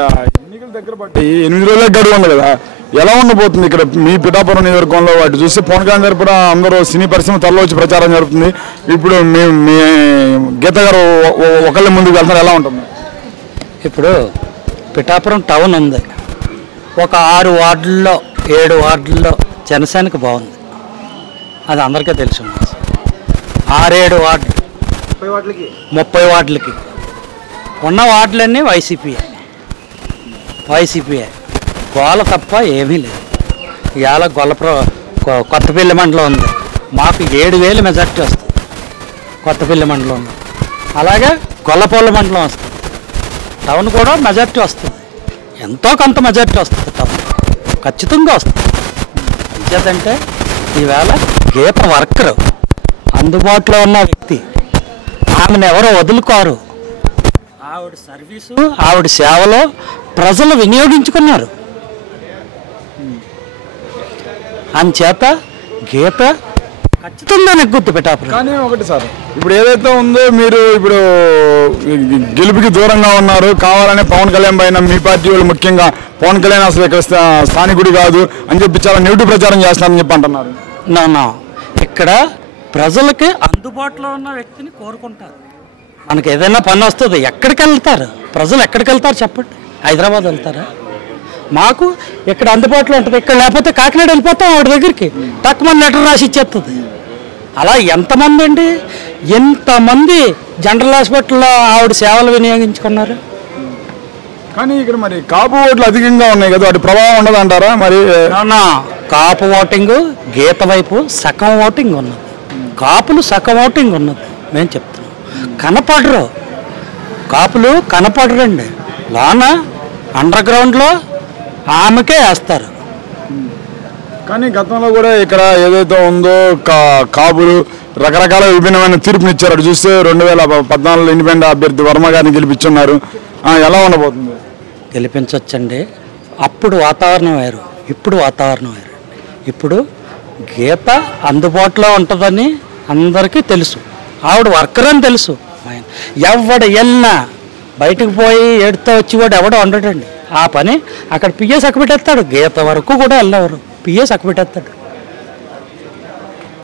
ఎన్నికల దగ్గర పట్టి 8 రోజుల గడువు ఉంది కదా, ఎలా ఉండబోతుంది ఇక్కడ మీ పిఠాపురం నియోజకవర్గంలో? వాటి చూస్తే పవన్ కళ్యాణ్ గారు కూడా అందరూ సినీ పరిశ్రమ తరలో వచ్చి ప్రచారం జరుగుతుంది. ఇప్పుడు మీ గీత గారు ఒకళ్ళ ముందుకు వెళ్తారు, ఎలా ఉంటుంది? ఇప్పుడు పిఠాపురం టౌన్ ఉంది, ఒక 6 వార్డుల్లో 7 వార్డుల్లో జనసేనకు బాగుంది, అది అందరికీ తెలుసు. 6-7 వార్డులు 30 వార్డులకి ఉన్న వార్డులన్నీ వైసీపీయే గోల తప్ప ఏమీ లేదు. ఇవాళ కొత్తపల్లి మండలం ఉంది, మాకు 7,000 మెజార్టీ వస్తుంది కొత్తపల్లి మండలంలో. అలాగే గొల్లపల్లి మండలం వస్తుంది, టౌన్ కూడా మెజార్టీ వస్తుంది, ఎంతో కొంత మెజార్టీ వస్తుంది, టౌన్ ఖచ్చితంగా వస్తుంది. ఇంకేదంటే ఈవేళ గీత వర్కరు అందుబాటులో ఉన్న వ్యక్తి, ఆమెను ఎవరో వదులుకోరు. ఆవిడ సర్వీసు, ఆవిడ సేవలో ప్రజలు వినియోగించుకున్నారు. అందుచేత గీత ఖచ్చితంగా నెగ్గుద్ది పిఠాపురం. కానీ ఒకటి సార్, ఇప్పుడు ఏదైతే ఉందో మీరు ఇప్పుడు గెలుపుకి దూరంగా ఉన్నారు, కావాలని పవన్ కళ్యాణ్ పైన మీ పార్టీ వాళ్ళు ముఖ్యంగా పవన్ కళ్యాణ్ అసలు ఇక్కడ స్థానికుడు కాదు అని చెప్పి చాలా నెగిటివ్ ప్రచారం చేస్తున్నారని చెప్పి అంటున్నారు. నా ఇక్కడ ప్రజలకి అందుబాటులో ఉన్న వ్యక్తిని కోరుకుంటారు. మనకి ఏదైనా పని వస్తుంది, ఎక్కడికి వెళ్తారు ప్రజలు? ఎక్కడికి వెళ్తారు చెప్పండి? హైదరాబాద్ వెళ్తారా? మాకు ఇక్కడ అందుబాటులో ఉంటుంది, ఇక్కడ లేకపోతే కాకినాడ వెళ్ళిపోతాం ఆవిడ దగ్గరికి, తక్కువ లెటర్ రాసి ఇచ్చేస్తుంది. అలా ఎంతమంది అండి, ఎంతమంది జనరల్ హాస్పిటల్లో ఆవిడ సేవలు వినియోగించుకున్నారు. కానీ ఇక్కడ మరి కాపు ఓట్లు అధికంగా ఉన్నాయి కదా, వాటి ప్రభావం ఉండదు అంటారా? మరి కాపు ఓటింగ్ గీత వైపు సగం ఓటింగ్ ఉన్నది, కాపులు సగం ఓటింగ్ ఉన్నది. మేము చెప్తున్నాం, కనపడరు కాపులు, కనపడరండి. లోన అండర్ గ్రౌండ్లో ఆమెకే వేస్తారు. కానీ గతంలో కూడా ఇక్కడ ఏదైతే ఉందో కాపులు రకరకాల విభిన్నమైన తీర్పునిచ్చారు. అటు చూస్తే 2014 ఇండిపెండెంట్ అభ్యర్థి వర్మ గారిని గెలిపించున్నారు. ఎలా ఉండబోతుంది? గెలిపించవచ్చండి. అప్పుడు వాతావరణం వేరు, ఇప్పుడు వాతావరణం వేరు. ఇప్పుడు గీత అందుబాటులో ఉంటుందని అందరికీ తెలుసు, ఆవిడ వర్కర్ అని తెలుసు. ఎవడు వెళ్ళినా బయటకు పోయి ఏడుతో వచ్చి కూడా ఎవడో ఉండడండి. ఆ పని అక్కడ పిఎస్ అక్కబెట్టేస్తాడు, గీత వరకు కూడా వెళ్ళేవారు పిఎస్ అక్కబెట్టేస్తాడు.